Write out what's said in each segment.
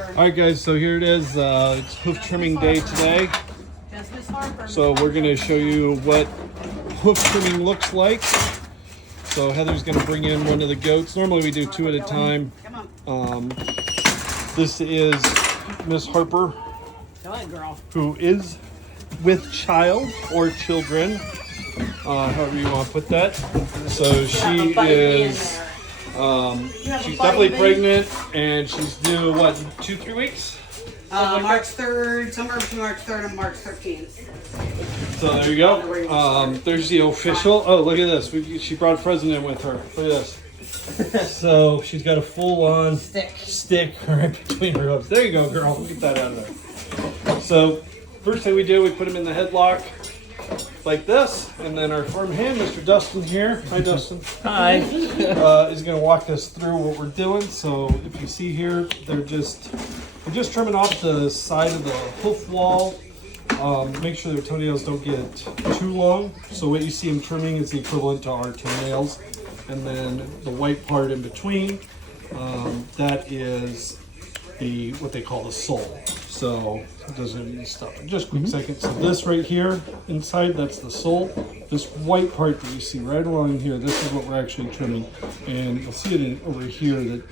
Harper. All right, guys, so here it is. It's hoof trimming day today. Just Miss Harper. So we're going to show you what hoof trimming looks like. So Heather's going to bring in one of the goats. Normally we do two at a time. Come on. This is Miss Harper, Go ahead, girl. who is with child or children, however you want to put that. So she is, she's definitely pregnant, and she's due, what, 2-3 weeks? March 3rd, somewhere between March 3rd and March 13th. So there you go. There's the official. Oh, look at this. She brought a present in with her. Look at this. So she's got a full-on stick right between her hooves. There you go, girl. Get that out of there. So first thing we do, we put him in the headlock like this, and then our firm hand, Mr. Dustin here. Hi, Dustin. Hi. Is going to walk us through what we're doing. So if you see here, we're just trimming off the side of the hoof wall. Make sure their toenails don't get too long. So what you see them trimming is the equivalent to our toenails. And then the white part in between, that is what they call the sole. So it doesn't stop. Just a quick second. So this right here inside, that's the sole. This white part that you see right along here, this is what we're actually trimming. And you'll see it over here that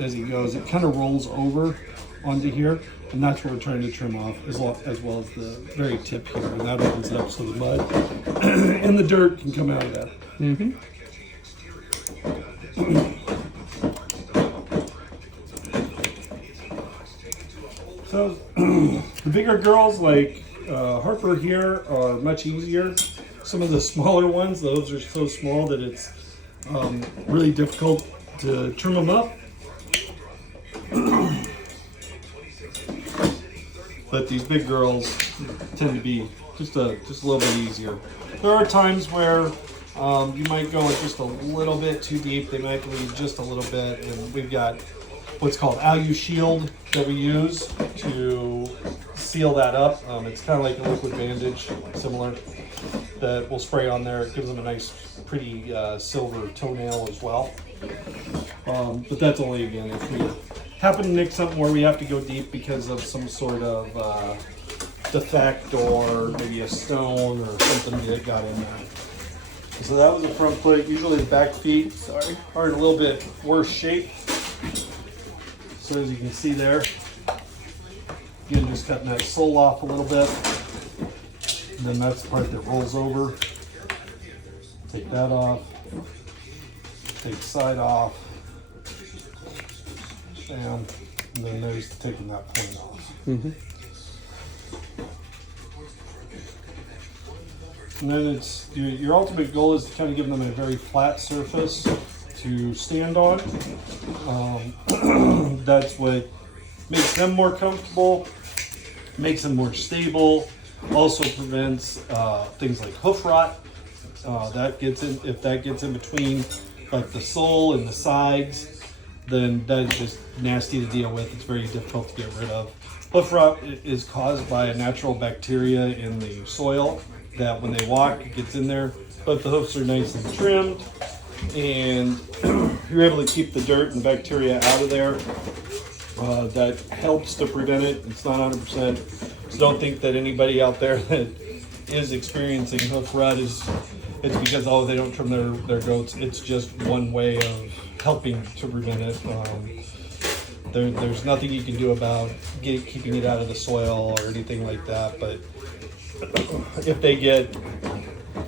as he goes, it kind of rolls over onto here. And that's what we're trying to trim off, as well as the very tip here. And that opens it up so the mud and the dirt can come out of that. Mm-hmm. So the bigger girls like Harper here are much easier. Some of the smaller ones, those are so small that it's really difficult to trim them up. But these big girls tend to be just a little bit easier. There are times where you might go just a little bit too deep. They might bleed just a little bit, and we've got what's called Alu Shield that we use to seal that up. It's kind of like a liquid bandage, similar, that we'll spray on there. It gives them a nice, pretty silver toenail as well. But that's only, again, if we happen to nick something where we have to go deep because of some sort of defect or maybe a stone or something that got in there. So that was the front foot. Usually the back feet are in a little bit worse shape. So as you can see there, again, just cutting that sole off a little bit. And then that's the part that rolls over. Take that off. Take the side off. And then there's taking that point off. Mm-hmm. And then it's your ultimate goal is to kind of give them a very flat surface to stand on. That's what makes them more comfortable, makes them more stable, also prevents things like hoof rot. If that gets in between like the sole and the sides, then that is just nasty to deal with. It's very difficult to get rid of. Hoof rot is caused by a natural bacteria in the soil that when they walk, it gets in there. But if the hoofs are nice and trimmed and you're able to keep the dirt and bacteria out of there, that helps to prevent it. It's not 100%. So don't think that anybody out there that is experiencing hoof rot it's because, they don't trim their goats. It's just one way of helping to prevent it. There's nothing you can do about keeping it out of the soil or anything like that. But if they get,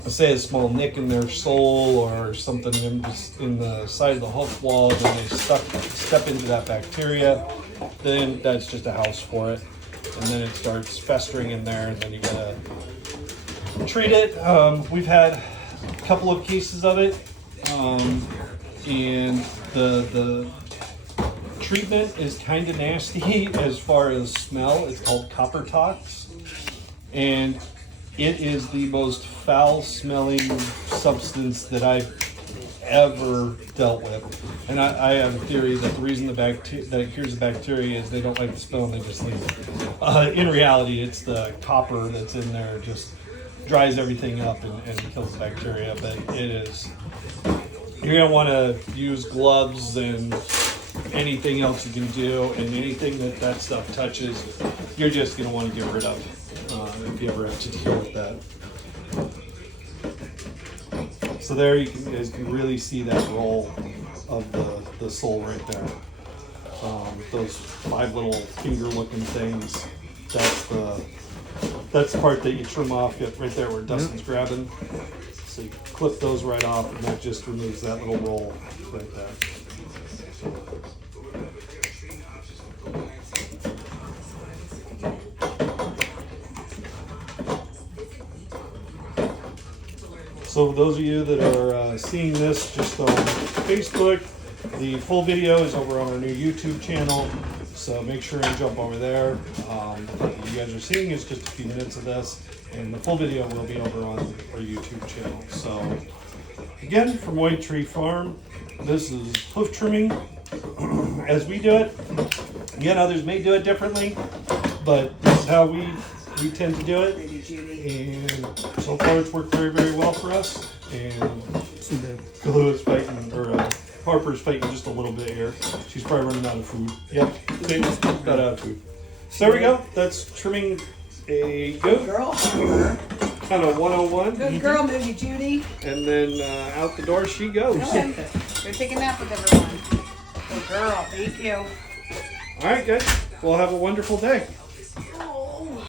say, a small nick in their sole or something in the side of the hoof wall, and they step into that bacteria, then that's just a house for it. And then it starts festering in there, and then you gotta treat it. We've had a couple of cases of it, and the treatment is kind of nasty as far as smell. It's called copper tox, and it is the most foul-smelling substance that I've ever dealt with. And I have a theory that the reason that it cures the bacteria is they don't like the smell and they just leave it. In reality, it's the copper that's in there just dries everything up and kills the bacteria. But it is, you're gonna want to use gloves and anything else you can do, and anything that stuff touches, you're just going to want to get rid of if you ever have to deal with that. So there you guys can really see that roll of the sole right there. Those 5 little finger-looking things. That's the part that you trim off right there where Dustin's grabbing. So you clip those right off, and that just removes that little roll right there. So those of you that are seeing this just on Facebook, the full video is over on our new YouTube channel. So make sure and jump over there. What you guys are seeing is just a few minutes of this, and the full video will be over on our YouTube channel. So again, from White Tree Farm, this is hoof trimming as we do it. Again, others may do it differently, but this is how we tend to do it. And so far it's worked very, very well for us. And Glue is fighting, or Harper's fighting just a little bit here. She's probably running out of food. Yep, got out of food. So there we go. That's trimming a goat. Girl. Kind of 101. Good girl, Moody Judy. And then out the door she goes. Go take a nap with everyone. Good girl. Thank you. All right, guys. Well, have a wonderful day.